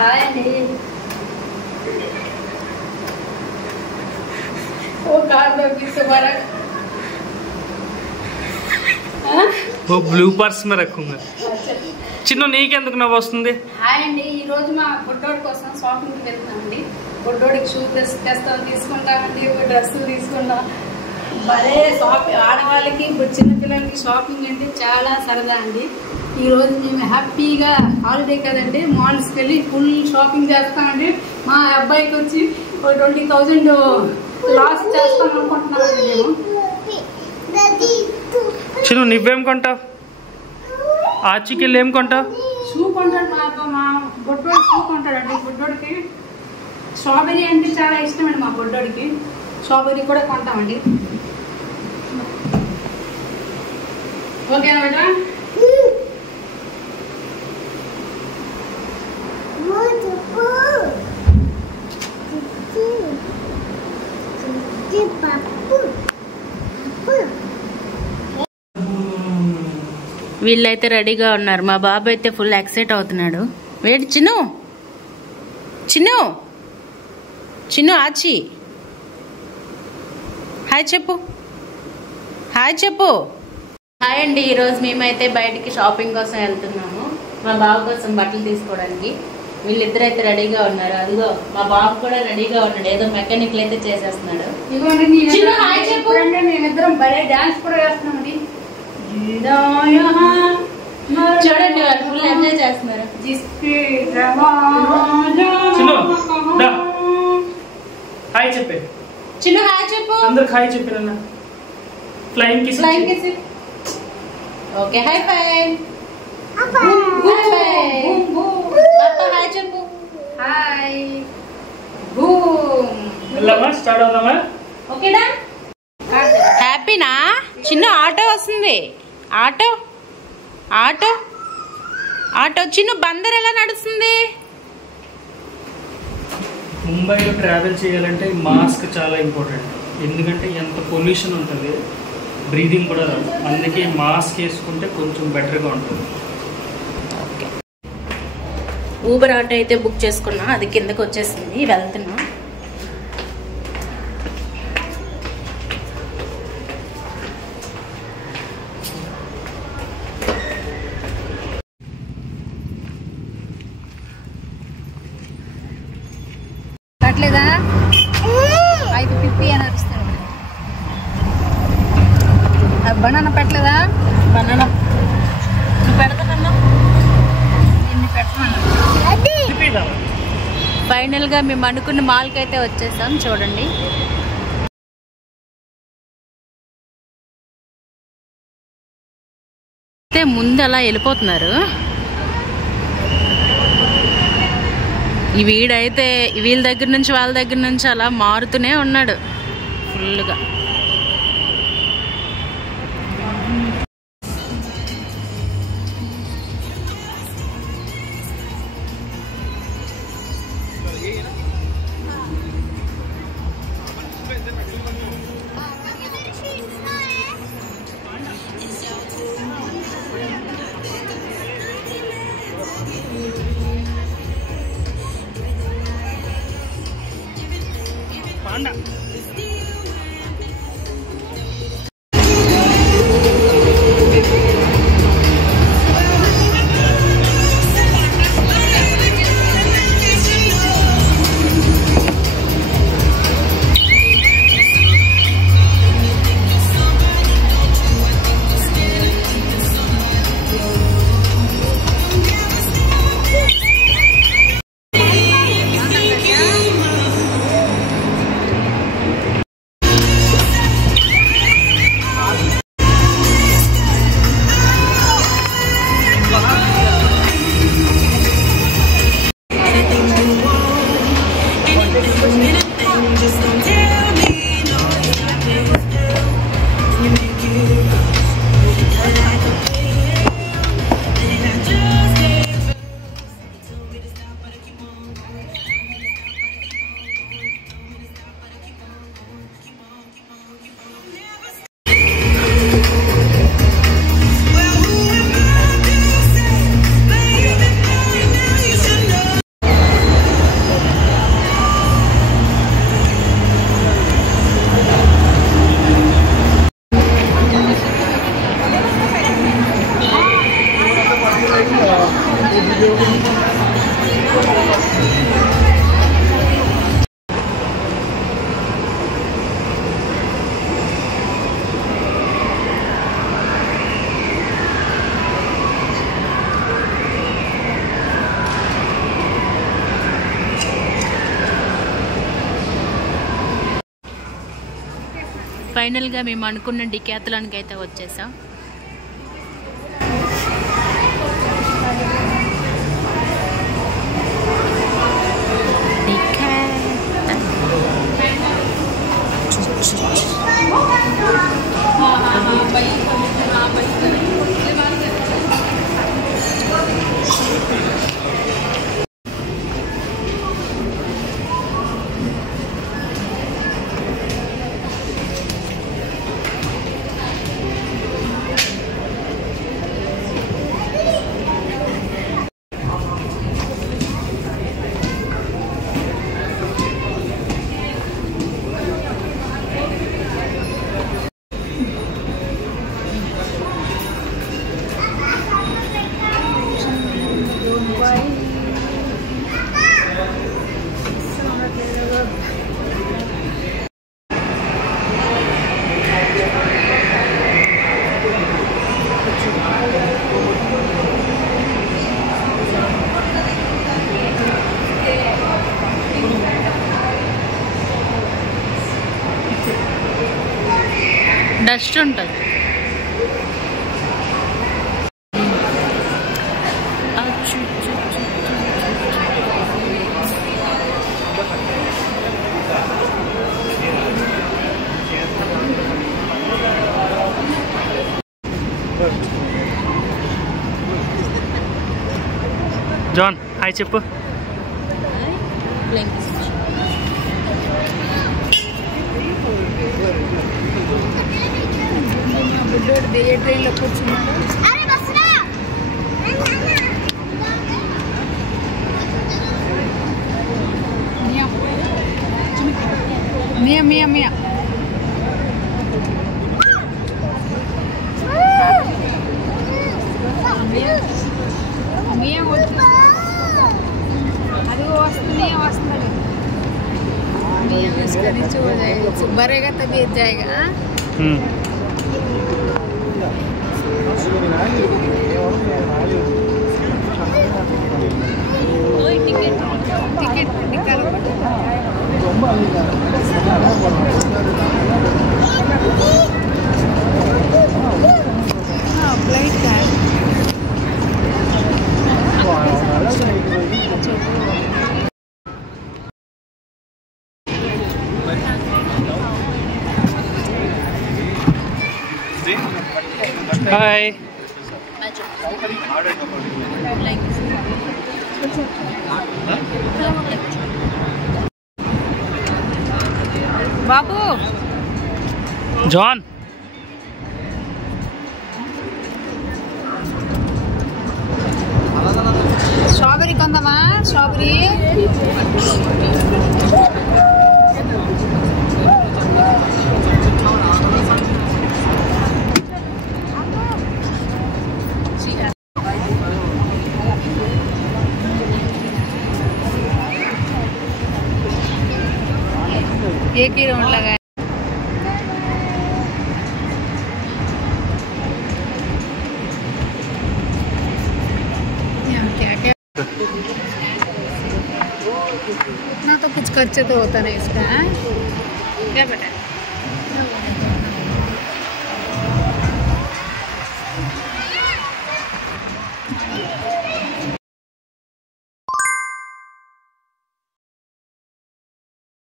Hi అండి. वो car में भी तुम्हारा वो ब्लूपर्स में रखूंगा. చిన్న నీకెందుకు నవ్వు వస్తుంది? హాయ్ అండి. ఈ రోజు మా బుడ్డోడి కోసం షాపింగ్కి వెళ్తున్నామండి. బుడ్డోడికి షూ తీసుకుంటామండి, డ్రెస్సులు తీసుకుంటాం. భలే షాపింగ్, ఆడవాళ్ళకి చిన్న పిల్లలకి షాపింగ్ అంటే చాలా సరదా అండి. ఈరోజు మేము హ్యాపీగా హాలిడే కదండి, మాల్స్కి వెళ్ళి ఫుల్ షాపింగ్ చేస్తామండి. మా అబ్బాయికి వచ్చి 20,000 లాస్ చేస్తాం అనుకుంటున్నామండి మేము. చిన్న నువ్వేం కొంటావు? ఆచికి వెళ్ళి ఏం కొంటావు? షూ కొంటాడు మా బొడ్డోడు, షూ కొంటాడండి. బొడ్డోడికి స్ట్రాబెరీ అంటే చాలా ఇష్టం అండి. మా బొడ్డోడికి స్ట్రాబెరీ కూడా కొంటామండి. ఓకేనా బేటా? వీళ్ళైతే రెడీగా ఉన్నారు. మా బాబు అయితే ఫుల్ ఎక్సైట్ అవుతున్నాడు. వేడి చిన్ను చిన్ను చిన్ను ఆచి హాయ్ చెప్పు, హాయ్ చెప్పు. హాయ్ అండి. ఈరోజు మేమైతే బయటికి షాపింగ్ కోసం వెళ్తున్నాము, మా బాబు కోసం బట్టలు తీసుకోవడానికి. వీళ్ళిద్దరు అయితే రెడీగా ఉన్నారు. అదిగో మా బాబు కూడా రెడీగా ఉన్నాడు, ఏదో మెకానికల్ అయితే చేసేస్తున్నాడు. మేమిద్దరం భలే డాన్స్ కూడా వేస్తున్నామండి. చూడండి వాళ్ళు ఫుల్ ఎంజాయ్ చేస్తున్నారు. హాయ్ చెప్పే చిన్ను, హాయ్ చెప్పు. అందరికి హాయ్ చెప్పిన flying kiss. Okay high five. Hi చెప్పు. Hi boom. వెళ్ళామా? స్టార్ట్ అవుదామా? ఓకేనా? హ్యాపీనా? చిన్న ఆటో వస్తుంది. Auto auto auto. చిన్న బందర్ ఎలా నడుస్తుంది? ముంబైలో ట్రావెల్ చేయాలంటే మాస్క్ చాలా ఇంపార్టెంట్. ఎందుకంటే ఎంత పొల్యూషన్ ఉంటుంది, బ్రీదింగ్ కూడా రాదు. అందుకే మాస్క్ వేసుకుంటే కొంచెం బెటర్గా ఉంటుంది. ఓకే. ఊబర్ ఆటో అయితే బుక్ చేసుకున్నా, అది కిందకి వచ్చేసింది, వెళ్తున్నా. పెట్టలేదా? 550 అని అరుస్తాను. బనానా పెట్టలేదా? బనానా పెడతానన్నా, దీన్ని పెట్టమన్నా. ఫైనల్ గా మేము అనుకున్న మాల్కి అయితే వచ్చేసాం. చూడండి, అయితే ముందు అలా వెళ్ళిపోతున్నారు. ఈ వీడైతే వీళ్ళ దగ్గర నుంచి వాళ్ళ దగ్గర నుంచి అలా మారుతూనే ఉన్నాడు ఫుల్గా. పాండా ఫైనల్గా మేము అనుకున్న డికాథలాన్కి అయితే వచ్చేసాం. డస్ట్ ఉంటుంది. జాన్ హాయ్ చెప్పు. ట్రైన్లో కూర్చున్నాడు. మియా మియా మియా మియా అది वस्तु मियाँ इसका नीचे हो जाएगा, भरेगा तभी जाएगा. टिकट निकालो. हाँ फ्लाइट का హాయ్. బాబు జాన్ స్ట్రాబెరీ కొందామా? స్ట్రాబెరీ एक ही राउंड लगा है. क्या क्या ना तो कुछ खर्चे तो होता नहीं इसका. क्या बेटा